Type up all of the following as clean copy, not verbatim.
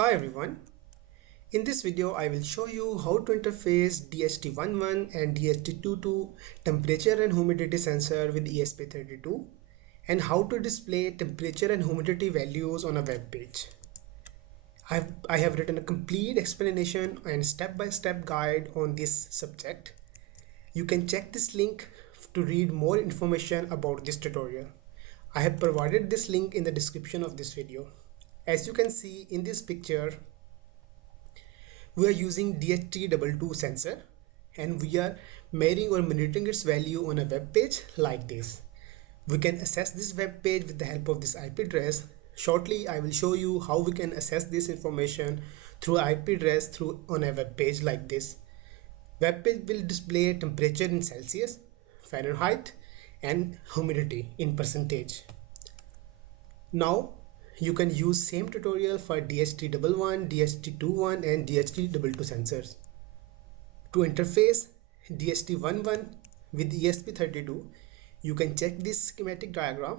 Hi everyone. In this video I will show you how to interface DHT11 and DHT22 temperature and humidity sensor with esp32 and how to display temperature and humidity values on a web page. I have written a complete explanation and step-by-step guide on this subject. You can check this link to read more information about this tutorial. I have provided this link in the description of this video. As you can see in this picture, we are using DHT22 sensor and we are measuring or monitoring its value on a web page like this. We can access this web page with the help of this IP address. Shortly, I will show you how we can access this information through IP address on a web page like this. Web page will display temperature in Celsius, Fahrenheit, and humidity in percentage. Now, you can use same tutorial for DHT11, DHT21 and DHT22 sensors. To interface DHT11 with ESP32, you can check this schematic diagram.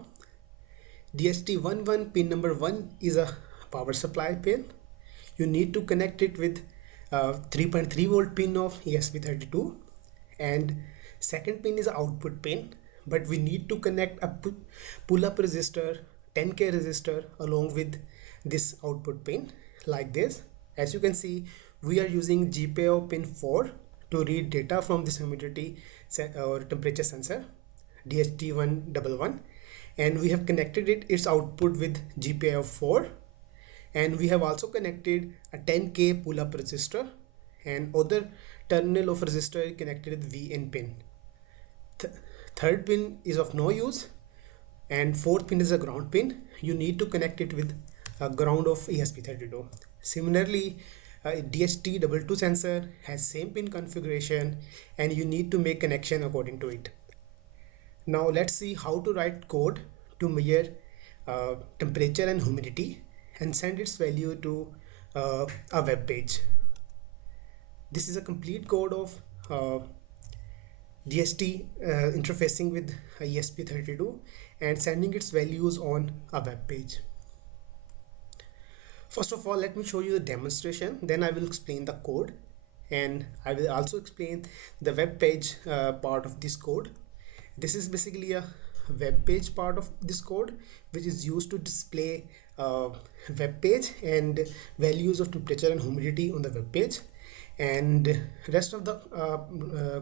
DHT11 pin number 1 is a power supply pin. You need to connect it with 3.3 volt pin of ESP32, and second pin is output pin, but we need to connect a pull-up resistor 10k resistor along with this output pin like this. As you can see, we are using GPIO pin 4 to read data from this humidity or temperature sensor DHT11, and we have connected its output with GPIO 4, and we have also connected a 10k pull-up resistor, and other terminal of resistor is connected with VN pin. Third pin is of no use, and fourth pin is a ground pin. You need to connect it with a ground of ESP32. Similarly, DHT22 sensor has same pin configuration and you need to make connection according to it. Now let's see how to write code to measure temperature and humidity and send its value to a web page. This is a complete code of DHT interfacing with ESP32 and sending its values on a web page. First of all, let me show you the demonstration, then I will explain the code, and I will also explain the web page part of this code. This is basically a web page part of this code which is used to display web page and values of temperature and humidity on the web page, and rest of the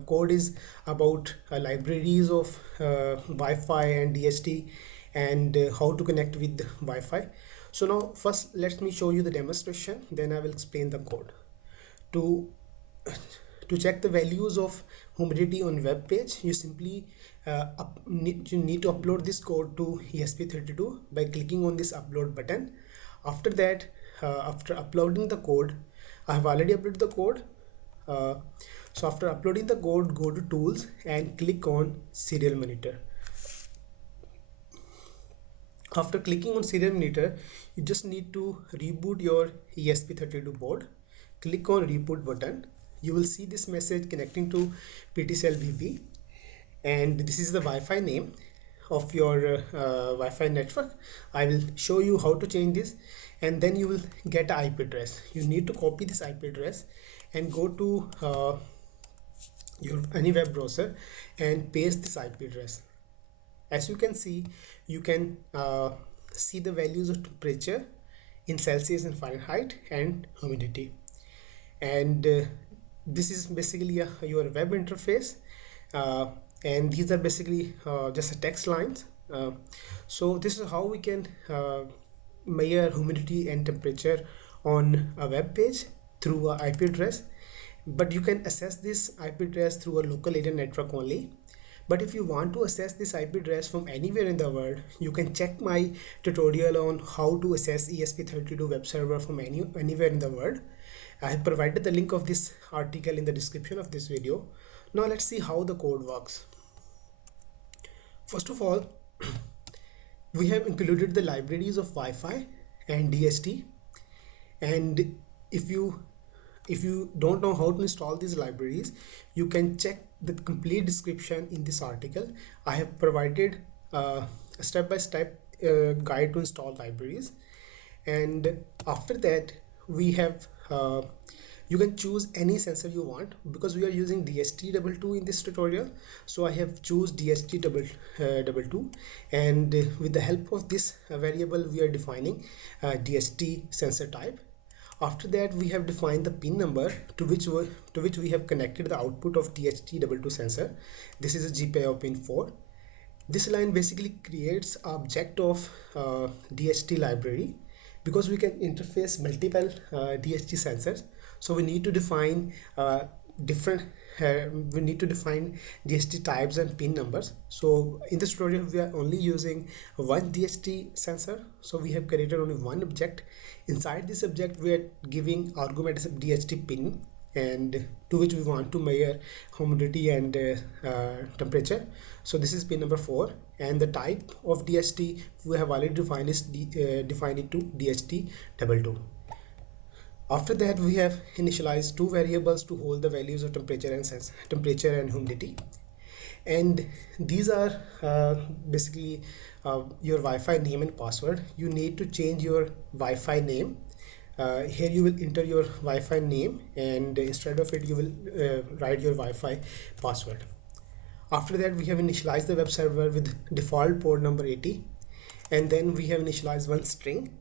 code is about libraries of Wi-Fi and DHT and how to connect with Wi-Fi. So now first let me show you the demonstration, then I will explain the code. To check the values of humidity on web page, you simply need to upload this code to ESP32 by clicking on this upload button. After that, after uploading the code, I have already uploaded the code. So after uploading the code, go to tools and click on serial monitor. After clicking on serial monitor, you just need to reboot your ESP32 board. Click on reboot button. You will see this message connecting to PTCL VB, and this is the Wi-Fi name of your Wi-Fi network. I will show you how to change this, and then you will get an IP address. You need to copy this IP address and go to your any web browser and paste this IP address. As you can see, you can see the values of temperature in Celsius and Fahrenheit and humidity, and this is basically your web interface, and these are basically just a text lines. So this is how we can measure humidity and temperature on a web page through a IP address, but you can access this IP address through a local area network only. But if you want to access this IP address from anywhere in the world, you can check my tutorial on how to access ESP32 web server from anywhere in the world. I have provided the link of this article in the description of this video. Now let's see how the code works. First of all, we have included the libraries of Wi-Fi and DHT, and if you don't know how to install these libraries, you can check the complete description in this article. I have provided a step-by-step guide to install libraries, and after that we have you can choose any sensor you want, because we are using DHT22 in this tutorial. So I have choose DHT22, and with the help of this variable we are defining DHT sensor type. After that, we have defined the pin number to which we have connected the output of DHT22 sensor. This is a GPIO pin 4. This line basically creates an object of DHT library, because we can interface multiple DHT sensors. So we need to define we need to define DHT types and pin numbers. So in this tutorial we are only using one DHT sensor, so we have created only one object. Inside this object we are giving argument as a DHT pin, and to which we want to measure humidity and temperature. So this is pin number 4, and the type of DHT we have already defined is defined it to DHT22. After that, we have initialized two variables to hold the values of temperature and humidity, and these are basically your Wi-Fi name and password. You need to change your Wi-Fi name. Here you will enter your Wi-Fi name, and instead of it you will write your Wi-Fi password. After that, we have initialized the web server with default port number 80, and then we have initialized one string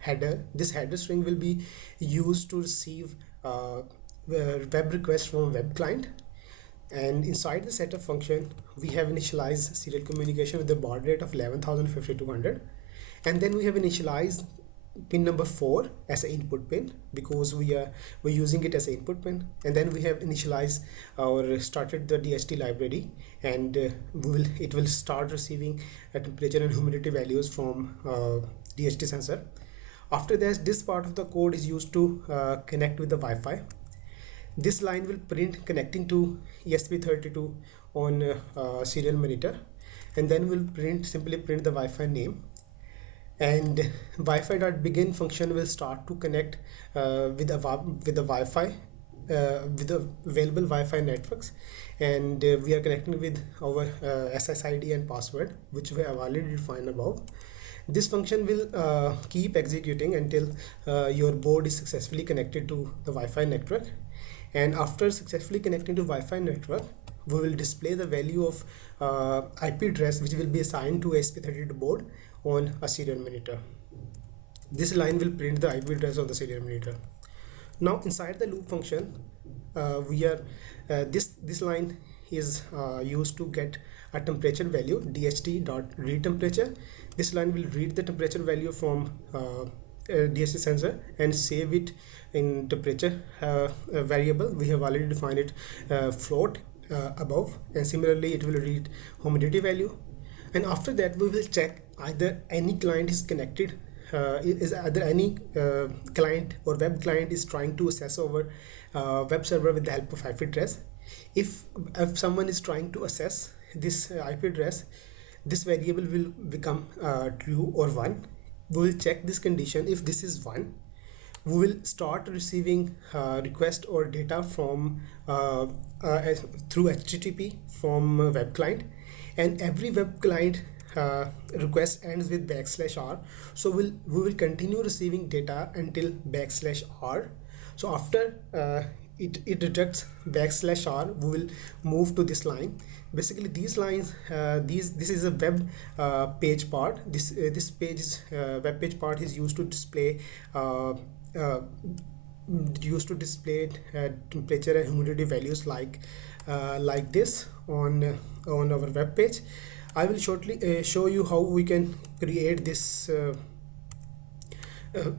header. This header string will be used to receive web requests from web client, and inside the setup function we have initialized serial communication with the baud rate of 11,5200, and then we have initialized pin number 4 as an input pin, because we're using it as an input pin, and then we have initialized or started the DHT library, and it will start receiving temperature and humidity values from DHT sensor. After this part of the code is used to connect with the Wi-Fi. This line will print connecting to esp32 on serial monitor, and then we'll simply print the Wi-Fi name, and Wi-Fi.begin function will start to connect with the Wi-Fi with the available Wi-Fi networks, and we are connecting with our SSID and password, which we have already defined above. This function will keep executing until your board is successfully connected to the Wi-Fi network, and after successfully connecting to Wi-Fi network, we will display the value of IP address which will be assigned to esp32 board on a serial monitor. This line will print the IP address of the serial monitor. Now inside the loop function, this line is used to get a temperature value, dht.read temperature. This line will read the temperature value from DHT sensor and save it in temperature variable. We have already defined it float above, and similarly it will read humidity value. And after that we will check either any client is connected, is either any client or web client is trying to access our web server with the help of IP address. If someone is trying to access this IP address, this variable will become true or 1. We will check this condition. If this is 1, we will start receiving request or data from through HTTP from web client, and every web client request ends with \r, so we will continue receiving data until \r. So after it detects \r, we will move to this line. Basically these lines, this is a web page part. This page is web page part is used to display temperature and humidity values like this on our web page. I will shortly show you how we can create this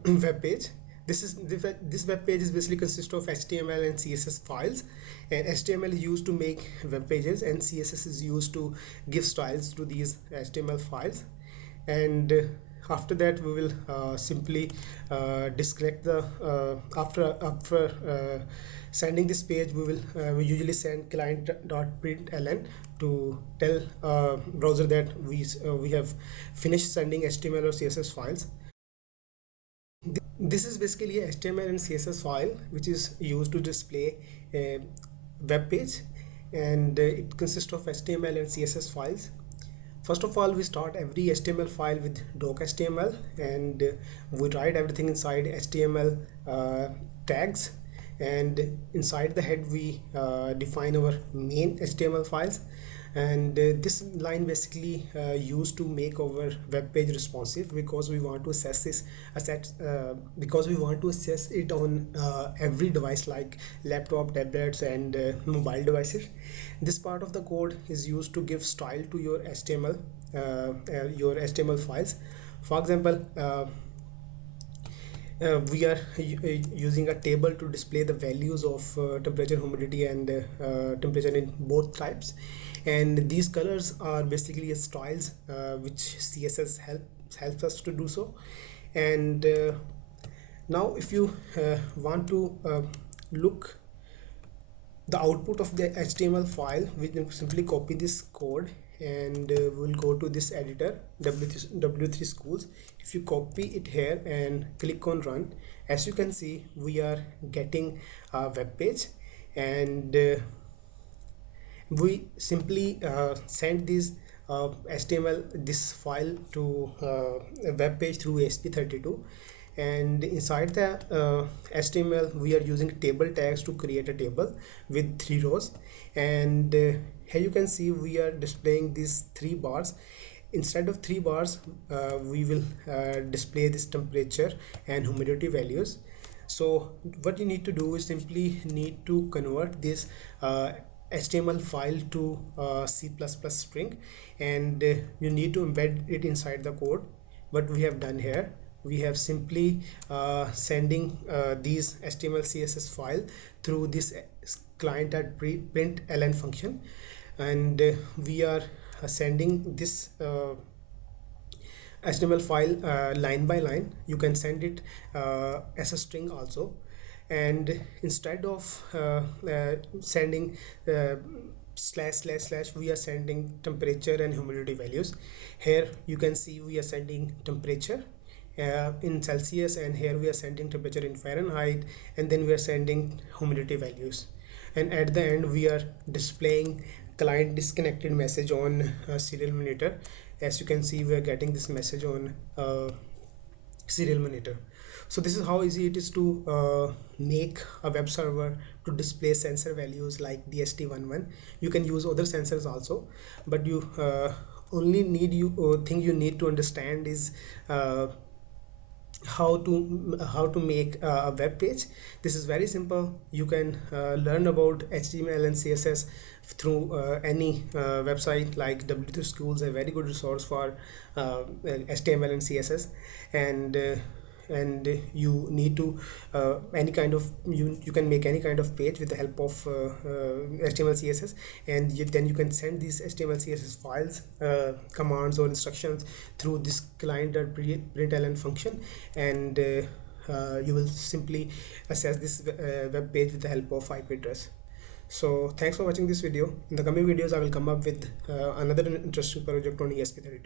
web page. This web page is basically consists of HTML and CSS files, and HTML is used to make web pages, and CSS is used to give styles to these HTML files. And after that we will simply disconnect the after sending this page, we usually send client.println to tell browser that we have finished sending HTML or CSS files. This is basically a HTML and CSS file which is used to display a web page, and it consists of HTML and CSS files. First of all, we start every HTML file with doc.html, and we write everything inside HTML tags, and inside the head we define our main HTML files, and this line basically used to make our web page responsive, because we want to because we want to access it on every device like laptop, tablets, and mobile devices. This part of the code is used to give style to your HTML files. For example, we are using a table to display the values of temperature, humidity, and temperature in both types, and these colors are basically styles which CSS helps us to do so. And now if you want to look the output of the HTML file, we can simply copy this code, and we'll go to this editor, W3 schools. If you copy it here and click on run, as you can see, we are getting a web page, and we simply send this this file to a web page through esp32, and inside the HTML we are using table tags to create a table with 3 rows, and here you can see we are displaying these 3 bars. Instead of 3 bars, we will display this temperature and humidity values. So what you need to do is simply need to convert this HTML file to C++ string, and you need to embed it inside the code. What we have done here, we have simply sending these HTML CSS file through this client.println function, and we are sending this HTML file line by line. You can send it as a string also, and instead of sending // we are sending temperature and humidity values. Here you can see we are sending temperature in Celsius, and here we are sending temperature in Fahrenheit, and then we are sending humidity values, and at the end we are displaying client disconnected message on serial monitor. As you can see, we are getting this message on serial monitor. So this is how easy it is to make a web server to display sensor values like DHT11. You can use other sensors also, but you only thing you need to understand is how to make a web page. This is very simple. You can learn about HTML and CSS through any website like W3 Schools, a very good resource for HTML and CSS, and you need to any kind of you can make any kind of page with the help of HTML CSS, and then you can send these HTML CSS files, commands or instructions through this client.println function, and you will simply access this web page with the help of IP address. So thanks for watching this video. In the coming videos I will come up with another interesting project on ESP32.